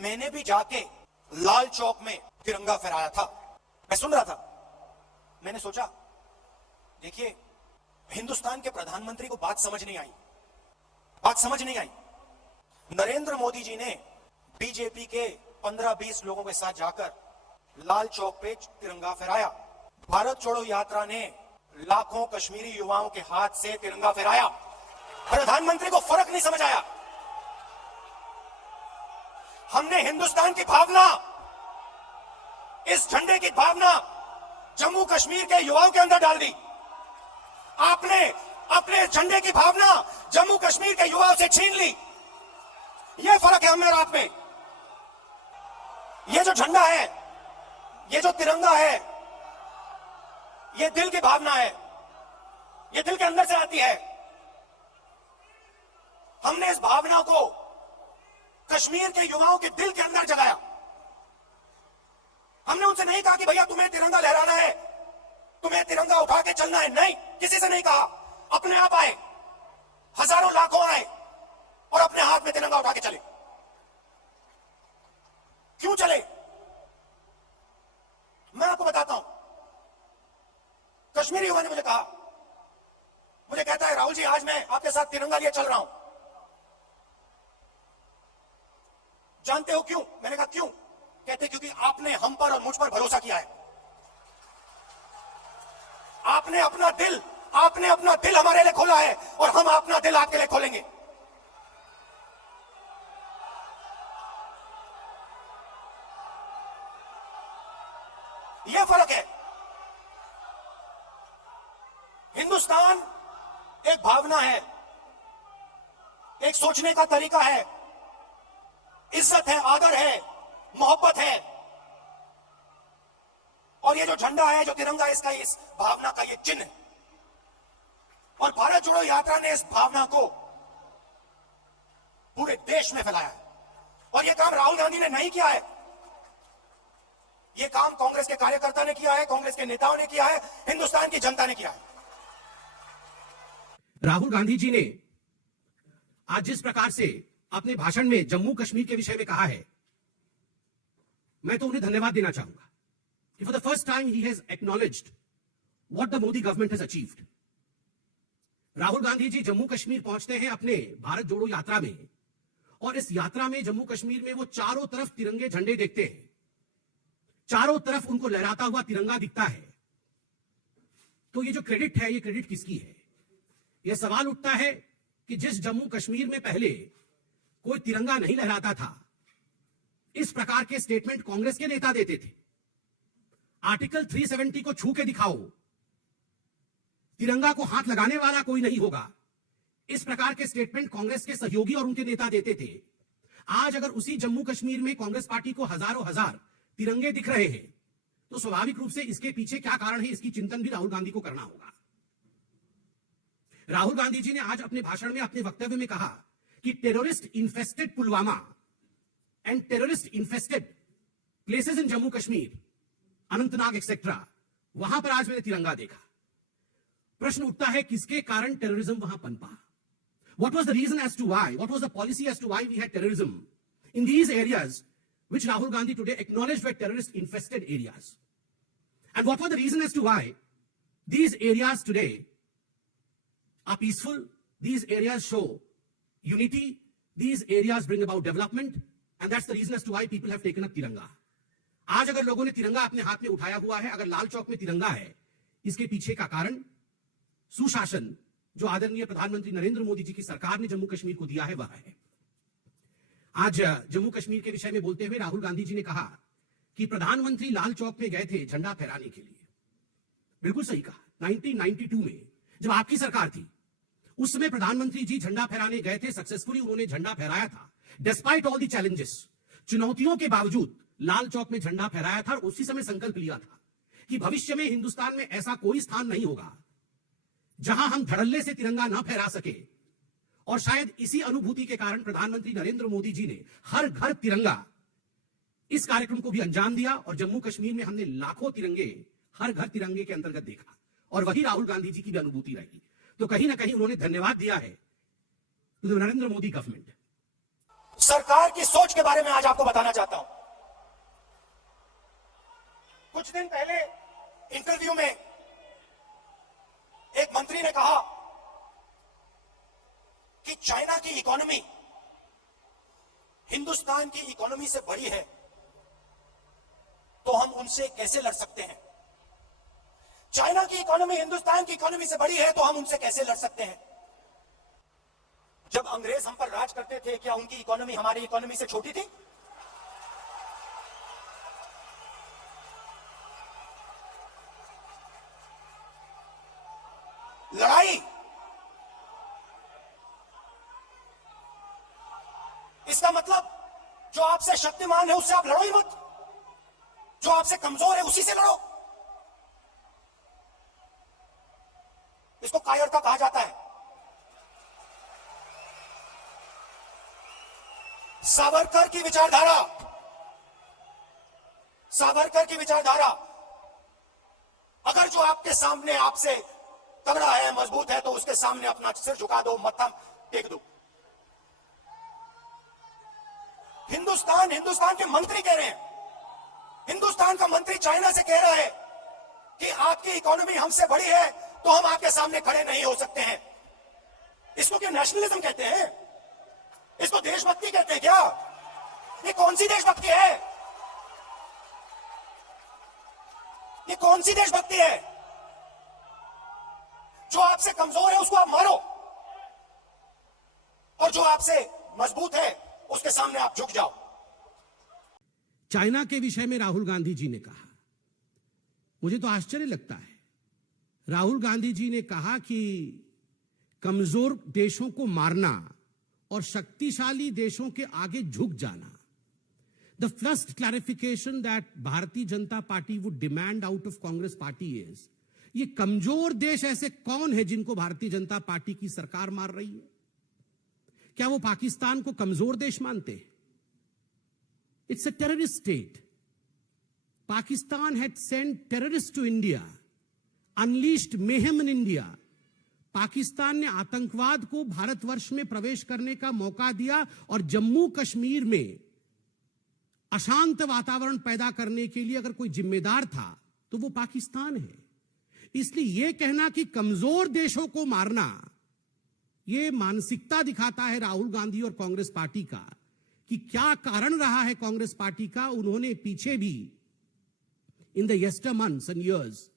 मैंने भी जाके लाल चौक में तिरंगा फहराया था। मैं सुन रहा था, मैंने सोचा देखिए हिंदुस्तान के प्रधानमंत्री को बात समझ नहीं आई। नरेंद्र मोदी जी ने बीजेपी के 15-20 लोगों के साथ जाकर लाल चौक पे तिरंगा फहराया। भारत छोड़ो यात्रा ने लाखों कश्मीरी युवाओं के हाथ से तिरंगा फहराया। प्रधानमंत्री को फर्क नहीं समझ आया। हमने हिंदुस्तान की भावना, इस झंडे की भावना जम्मू कश्मीर के युवाओं के अंदर डाल दी। आपने अपने झंडे की भावना जम्मू कश्मीर के युवाओं से छीन ली। यह फर्क है हम और आप में। यह जो झंडा है, यह जो तिरंगा है, यह दिल की भावना है, यह दिल के अंदर से आती है। हमने इस भावना को कश्मीर के युवाओं के दिल के अंदर जगाया। हमने उनसे नहीं कहा कि भैया तुम्हें तिरंगा लहराना है, तुम्हें तिरंगा उठा के चलना है। नहीं, किसी से नहीं कहा। अपने आप आए, हजारों लाखों आए और अपने हाथ में तिरंगा उठा के चले। क्यों चले? मैं आपको बताता हूं। कश्मीरी युवा ने मुझे कहा, मुझे कहता है राहुल जी आज मैं आपके साथ तिरंगा लिए चल रहा हूं। जानते हो क्यों? मैंने कहा क्यों? कहते क्योंकि आपने हम पर और मुझ पर भरोसा किया है। आपने अपना दिल हमारे लिए खोला है और हम अपना दिल आपके लिए खोलेंगे। यह फर्क है। हिंदुस्तान एक भावना है, एक सोचने का तरीका है, इज्जत है, आदर है, मोहब्बत है। और ये जो झंडा है, जो तिरंगा है, इसका इस भावना का ये चिन्ह है। और भारत जोड़ो यात्रा ने इस भावना को पूरे देश में फैलाया है। और ये काम राहुल गांधी ने नहीं किया है, ये काम कांग्रेस के कार्यकर्ता ने किया है, कांग्रेस के नेताओं ने किया है, हिंदुस्तान की जनता ने किया है। राहुल गांधी जी ने आज जिस प्रकार से अपने भाषण में जम्मू कश्मीर के विषय में कहा है, मैं तो उन्हें धन्यवाद देना चाहूंगा कि for the first time he has acknowledged what the Modi government has achieved. Rahul Gandhi ji Jammu Kashmir पहुंचते हैं अपने भारत जोड़ो यात्रा में, और इस यात्रा में जम्मू कश्मीर में वो चारों तरफ तिरंगे झंडे देखते हैं, चारों तरफ उनको लहराता हुआ तिरंगा दिखता है। तो ये जो क्रेडिट है, ये क्रेडिट किसकी है? यह सवाल उठता है कि जिस जम्मू कश्मीर में पहले कोई तिरंगा नहीं लहराता था, इस प्रकार के स्टेटमेंट कांग्रेस के नेता देते थे। आर्टिकल 370 को छू के दिखाओ, तिरंगा को हाथ लगाने वाला कोई नहीं होगा, इस प्रकार के स्टेटमेंट कांग्रेस के सहयोगी और उनके नेता देते थे। आज अगर उसी जम्मू कश्मीर में कांग्रेस पार्टी को हजारों हजार तिरंगे दिख रहे हैं, तो स्वाभाविक रूप से इसके पीछे क्या कारण है, इसकी चिंतन भी राहुल गांधी को करना होगा। राहुल गांधी जी ने आज अपने भाषण में, अपने वक्तव्य में कहा कि terrorist infested Pulwama and terrorist infested places in Jammu Kashmir, Anantnag etcetera, वहां पर आज मैंने तिरंगा देखा। प्रश्न उठता है किसके कारण टेररिज्म वहां पनपा? What was the reason as to why? What was the policy as to why we had terrorism in these areas which Rahul Gandhi today acknowledged were terrorist infested areas? And what was the reason as to why these areas today are peaceful? These areas show unity. These areas bring about development. And that's the reason as to why people have taken up Tiranga. आज अगर लोगों ने तिरंगा अपने हाथ में उठाया हुआ है, अगर लाल चौक में तिरंगा है, इसके पीछे का कारण सुशासन जो आदरणीय प्रधानमंत्री नरेंद्र मोदी जी की सरकार ने जम्मू कश्मीर को दिया है, वह है। आज जम्मू कश्मीर के विषय में बोलते हुए राहुल गांधी जी ने कहा कि प्रधानमंत्री लाल चौक में गए थे झंडा फहराने के लिए। बिल्कुल सही कहा। 1992 में जब आपकी सरकार थी, उस समय प्रधानमंत्री जी झंडा फहराने गए थे, सक्सेसफुली उन्होंने झंडा फहराया था। डिस्पाइट ऑल द चैलेंजेस, चुनौतियों के बावजूद लाल चौक में झंडा फहराया था और उसी समय संकल्प लिया था कि भविष्य में हिंदुस्तान में ऐसा कोई स्थान नहीं होगा जहां हम धड़ल्ले से तिरंगा ना फहरा सके। और शायद इसी अनुभूति के कारण प्रधानमंत्री नरेंद्र मोदी जी ने हर घर तिरंगा इस कार्यक्रम को भी अंजाम दिया और जम्मू कश्मीर में हमने लाखों तिरंगे हर घर तिरंगे के अंतर्गत देखा। और वही राहुल गांधी जी की भी अनुभूति रही। तो कहीं ना कहीं उन्होंने धन्यवाद दिया है to the Narendra Modi government. सरकार की सोच के बारे में आज आपको बताना चाहता हूं। कुछ दिन पहले इंटरव्यू में एक मंत्री ने कहा कि चाइना की इकोनॉमी हिंदुस्तान की इकोनॉमी से बड़ी है, तो हम उनसे कैसे लड़ सकते हैं। चाइना की इकोनॉमी हिंदुस्तान की इकोनॉमी से बड़ी है, तो हम उनसे कैसे लड़ सकते हैं। जब अंग्रेज हम पर राज करते थे, क्या उनकी इकोनॉमी हमारी इकोनॉमी से छोटी थी? लड़ाई, इसका मतलब जो आपसे शक्तिमान है उससे आप लड़ो ही मत, जो आपसे कमजोर है उसी से लड़ो। इसको कायरता कहा जाता है। सावरकर की विचारधारा, सावरकर की विचारधारा, अगर जो आपके सामने आपसे तगड़ा है, मजबूत है, तो उसके सामने अपना सिर झुका दो, मत्था टेक दो। हिंदुस्तान के मंत्री कह रहे हैं, हिंदुस्तान का मंत्री चाइना से कह रहा है कि आपकी इकोनॉमी हमसे बड़ी है, तो हम आपके सामने खड़े नहीं हो सकते हैं। इसको क्या नेशनलिज्म कहते हैं? इसको देशभक्ति कहते हैं क्या? ये कौन सी देशभक्ति है? ये कौन सी देशभक्ति है? जो आपसे कमजोर है उसको आप मारो, और जो आपसे मजबूत है उसके सामने आप झुक जाओ। चाइना के विषय में राहुल गांधी जी ने कहा, मुझे तो आश्चर्य लगता है। राहुल गांधी जी ने कहा कि कमजोर देशों को मारना और शक्तिशाली देशों के आगे झुक जाना। The first clarification that Bharatiya Janata party would demand out of Congress party is, ये कमजोर देश ऐसे कौन है जिनको भारतीय जनता पार्टी की सरकार मार रही है? क्या वो पाकिस्तान को कमजोर देश मानते हैं? It's a terrorist state. Pakistan had sent terrorist to India, unleashed mayhem in India. Pakistan ने आतंकवाद को भारतवर्ष में प्रवेश करने का मौका दिया और जम्मू कश्मीर में अशांत वातावरण पैदा करने के लिए अगर कोई जिम्मेदार था तो वो पाकिस्तान है। इसलिए यह कहना कि कमजोर देशों को मारना, यह मानसिकता दिखाता है राहुल गांधी और कांग्रेस पार्टी का कि क्या कारण रहा है कांग्रेस पार्टी का। उन्होंने पीछे भी in the यस्टर months and years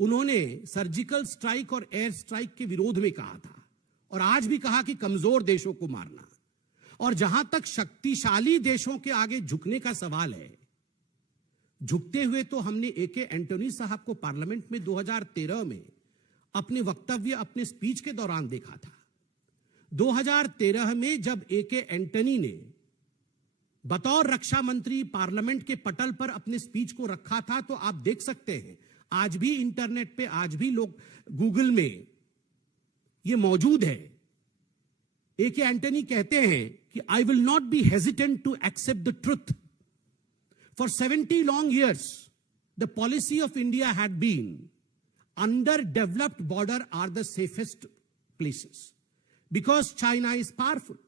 उन्होंने सर्जिकल स्ट्राइक और एयर स्ट्राइक के विरोध में कहा था, और आज भी कहा कि कमजोर देशों को मारना। और जहां तक शक्तिशाली देशों के आगे झुकने का सवाल है, झुकते हुए तो हमने एके एंटोनी साहब को पार्लियामेंट में 2013 में अपने वक्तव्य, अपने स्पीच के दौरान देखा था। 2013 में जब एके एंटनी ने बतौर रक्षा मंत्री पार्लियामेंट के पटल पर अपने स्पीच को रखा था, तो आप देख सकते हैं आज भी इंटरनेट पे, आज भी लोग गूगल में ये मौजूद है। एके एंटनी कहते हैं कि I will not be hesitant to accept the truth. For 70 long years the policy of India had been underdeveloped border are the safest places because China is powerful.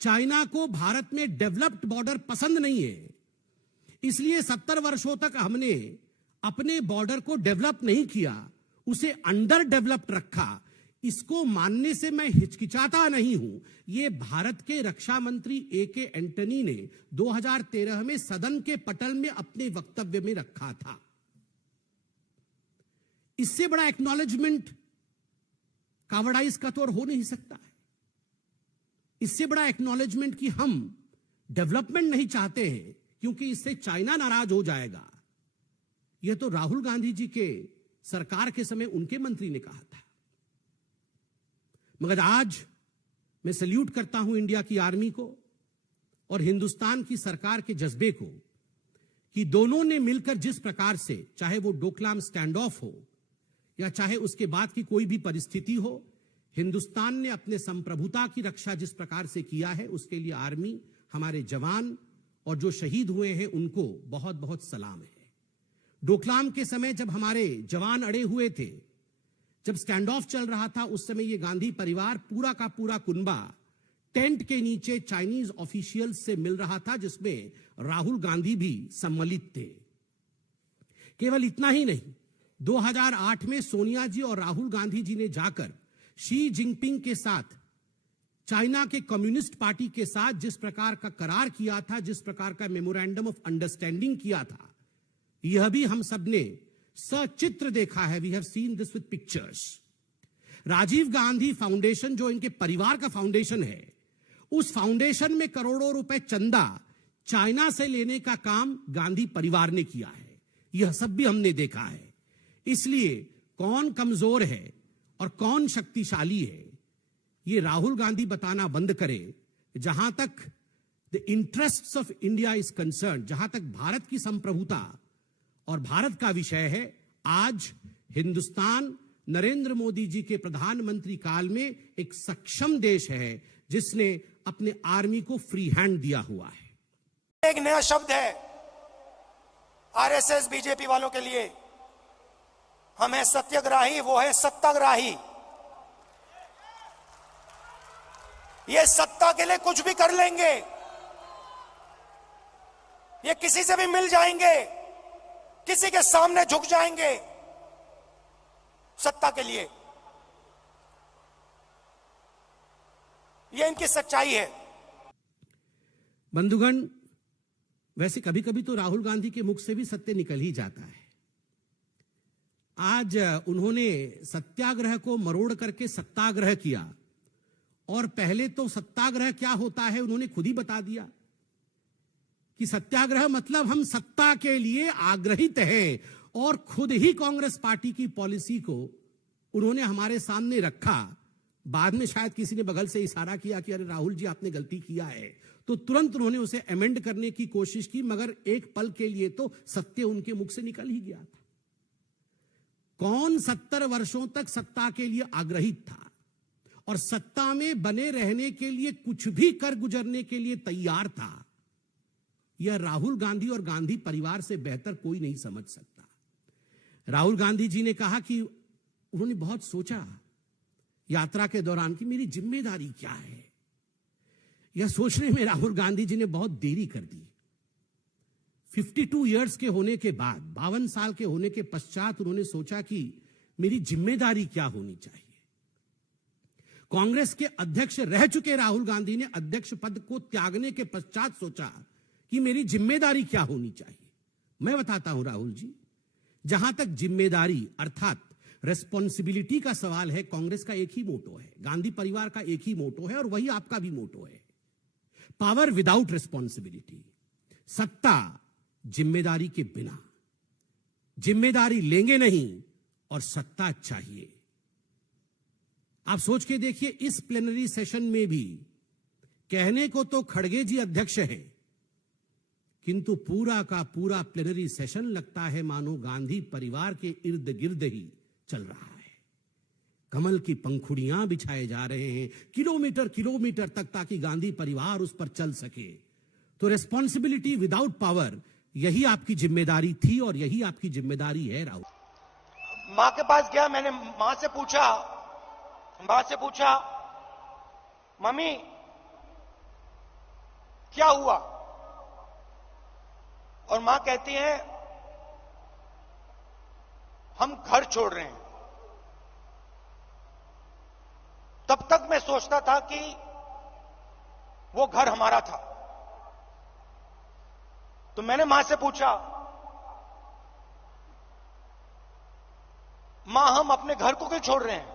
China को भारत में developed border पसंद नहीं है, इसलिए 70 वर्षों तक हमने अपने बॉर्डर को डेवलप नहीं किया, उसे अंडर डेवलप्ड रखा। इसको मानने से मैं हिचकिचाता नहीं हूं। यह भारत के रक्षा मंत्री एके एंटनी ने 2013 में सदन के पटल में अपने वक्तव्य में रखा था। इससे बड़ा एक्नॉलेजमेंट कावड़ाइज का तो और हो नहीं सकता है। इससे बड़ा एक्नॉलेजमेंट कि हम डेवलपमेंट नहीं चाहते हैं क्योंकि इससे चाइना नाराज हो जाएगा, यह तो राहुल गांधी जी के सरकार के समय उनके मंत्री ने कहा था। मगर आज मैं सैल्यूट करता हूं इंडिया की आर्मी को और हिंदुस्तान की सरकार के जज्बे को कि दोनों ने मिलकर जिस प्रकार से, चाहे वो डोकलाम स्टैंड ऑफ हो या चाहे उसके बाद की कोई भी परिस्थिति हो, हिंदुस्तान ने अपने संप्रभुता की रक्षा जिस प्रकार से किया है, उसके लिए आर्मी, हमारे जवान और जो शहीद हुए हैं उनको बहुत बहुत सलाम है। डोकलाम के समय जब हमारे जवान अड़े हुए थे, जब स्टैंड ऑफ चल रहा था, उस समय ये गांधी परिवार पूरा का पूरा कुनबा टेंट के नीचे चाइनीज ऑफिशियल्स से मिल रहा था, जिसमें राहुल गांधी भी सम्मिलित थे। केवल इतना ही नहीं, 2008 में सोनिया जी और राहुल गांधी जी ने जाकर शी जिनपिंग के साथ, चाइना के कम्युनिस्ट पार्टी के साथ जिस प्रकार का करार किया था, जिस प्रकार का मेमोरेंडम ऑफ अंडरस्टैंडिंग किया था, यह भी हम सब ने सचित्र देखा है। We have seen this with pictures. Rajiv Gandhi foundation, जो इनके परिवार का फाउंडेशन है, उस फाउंडेशन में करोड़ों रुपए चंदा चाइना से लेने का काम गांधी परिवार ने किया है। यह सब भी हमने देखा है। इसलिए कौन कमजोर है और कौन शक्तिशाली है, ये राहुल गांधी बताना बंद करे। जहां तक the interests of India is concern, जहां तक भारत की संप्रभुता और भारत का विषय है, आज हिंदुस्तान नरेंद्र मोदी जी के प्रधानमंत्री काल में एक सक्षम देश है, जिसने अपने आर्मी को फ्री हैंड दिया हुआ है। एक नया शब्द है आरएसएस बीजेपी वालों के लिए, हम है सत्याग्राही, वो है सत्ताग्राही। ये सत्ता के लिए कुछ भी कर लेंगे, ये किसी से भी मिल जाएंगे, किसी के सामने झुक जाएंगे सत्ता के लिए। ये इनकी सच्चाई है। बंधुगण, वैसे कभी कभी तो राहुल गांधी के मुख से भी सत्य निकल ही जाता है। आज उन्होंने सत्याग्रह को मरोड़ करके सत्याग्रह किया, और पहले तो सत्याग्रह क्या होता है उन्होंने खुद ही बता दिया कि सत्याग्रह मतलब हम सत्ता के लिए आग्रहित हैं, और खुद ही कांग्रेस पार्टी की पॉलिसी को उन्होंने हमारे सामने रखा। बाद में शायद किसी ने बगल से इशारा किया कि अरे राहुल जी आपने गलती किया है, तो तुरंत उन्होंने उसे अमेंड करने की कोशिश की, मगर एक पल के लिए तो सत्य उनके मुख से निकल ही गया था। कौन 70 वर्षों तक सत्ता के लिए आग्रहित था और सत्ता में बने रहने के लिए कुछ भी कर गुजरने के लिए तैयार था, यह राहुल गांधी और गांधी परिवार से बेहतर कोई नहीं समझ सकता। राहुल गांधी जी ने कहा कि उन्होंने बहुत सोचा यात्रा के दौरान कि मेरी जिम्मेदारी क्या है। यह सोचने में राहुल गांधी जी ने बहुत देरी कर दी। 52 इयर्स के होने के बाद, 52 साल के होने के पश्चात उन्होंने सोचा कि मेरी जिम्मेदारी क्या होनी चाहिए। कांग्रेस के अध्यक्ष रह चुके राहुल गांधी ने अध्यक्ष पद को त्यागने के पश्चात सोचा कि मेरी जिम्मेदारी क्या होनी चाहिए। मैं बताता हूं राहुल जी, जहां तक जिम्मेदारी अर्थात रेस्पॉन्सिबिलिटी का सवाल है, कांग्रेस का एक ही मोटो है, गांधी परिवार का एक ही मोटो है, और वही आपका भी मोटो है, पावर विदाउट रेस्पॉन्सिबिलिटी। सत्ता जिम्मेदारी के बिना, जिम्मेदारी लेंगे नहीं और सत्ता चाहिए। आप सोच के देखिए, इस प्लेनरी सेशन में भी कहने को तो खड़गे जी अध्यक्ष हैं, किंतु पूरा का पूरा प्लेनरी सेशन लगता है मानो गांधी परिवार के इर्द गिर्द ही चल रहा है। कमल की पंखुड़ियां बिछाए जा रहे हैं किलोमीटर किलोमीटर तक, ताकि गांधी परिवार उस पर चल सके। तो रेस्पॉन्सिबिलिटी विदाउट पावर, यही आपकी जिम्मेदारी थी और यही आपकी जिम्मेदारी है राहुल। मां के पास गया, मैंने मां से पूछा मम्मी क्या हुआ, और मां कहती है हम घर छोड़ रहे हैं। तब तक मैं सोचता था कि वो घर हमारा था। तो मैंने मां से पूछा, मां हम अपने घर को क्यों छोड़ रहे हैं?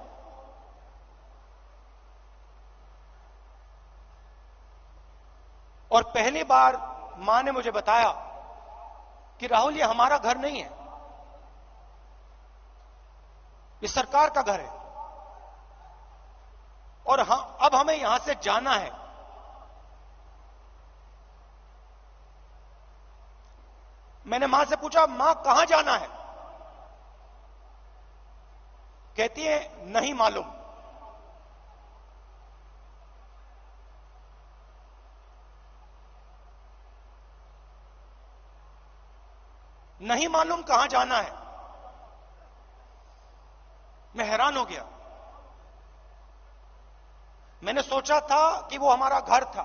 और पहली बार मां ने मुझे बताया कि राहुल ये हमारा घर नहीं है, ये सरकार का घर है, और अब हमें यहां से जाना है। मैंने मां से पूछा, मां कहां जाना है? कहती है नहीं मालूम। नहीं मालूम कहां जाना है। मैं हैरान हो गया। मैंने सोचा था कि वो हमारा घर था।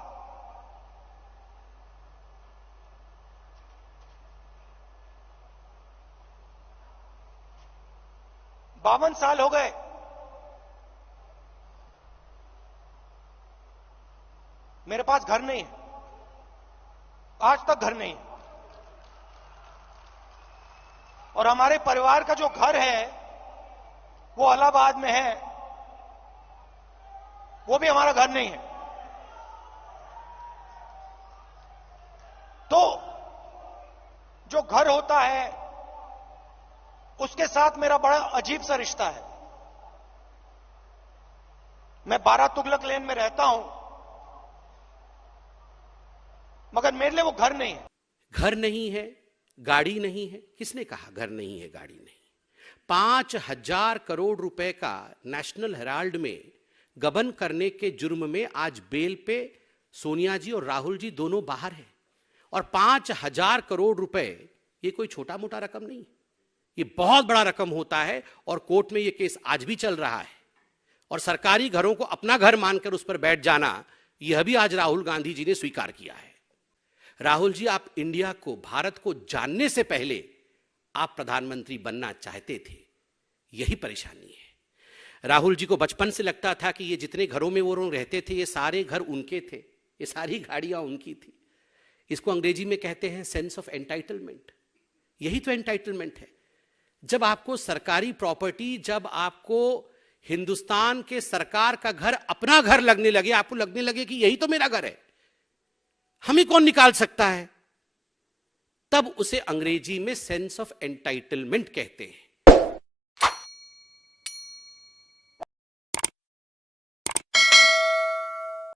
बावन साल हो गए, मेरे पास घर नहीं है, आज तक घर नहीं है। और हमारे परिवार का जो घर है वो इलाहाबाद में है, वो भी हमारा घर नहीं है। तो जो घर होता है उसके साथ मेरा बड़ा अजीब सा रिश्ता है। मैं 12 तुगलक लेन में रहता हूं, मगर मेरे लिए वो घर नहीं है। घर नहीं है, गाड़ी नहीं है। किसने कहा घर नहीं है, गाड़ी नहीं? 5,000 करोड़ रुपए का नेशनल हेराल्ड में गबन करने के जुर्म में आज बेल पे सोनिया जी और राहुल जी दोनों बाहर हैं। और 5,000 करोड़ रुपए ये कोई छोटा मोटा रकम नहीं, ये बहुत बड़ा रकम होता है। और कोर्ट में ये केस आज भी चल रहा है। और सरकारी घरों को अपना घर मानकर उस पर बैठ जाना, यह भी आज राहुल गांधी जी ने स्वीकार किया है। राहुल जी, आप इंडिया को, भारत को जानने से पहले आप प्रधानमंत्री बनना चाहते थे, यही परेशानी है। राहुल जी को बचपन से लगता था कि ये जितने घरों में वो रहते थे, ये सारे घर उनके थे, ये सारी गाड़ियां उनकी थी। इसको अंग्रेजी में कहते हैं सेंस ऑफ एंटाइटलमेंट। यही तो एंटाइटलमेंट है। जब आपको सरकारी प्रॉपर्टी, जब आपको हिंदुस्तान के सरकार का घर अपना घर लगने लगे, आपको लगने लगे कि यही तो मेरा घर है, हमें कौन निकाल सकता है, तब उसे अंग्रेजी में सेंस ऑफ एंटाइटलमेंट कहते हैं।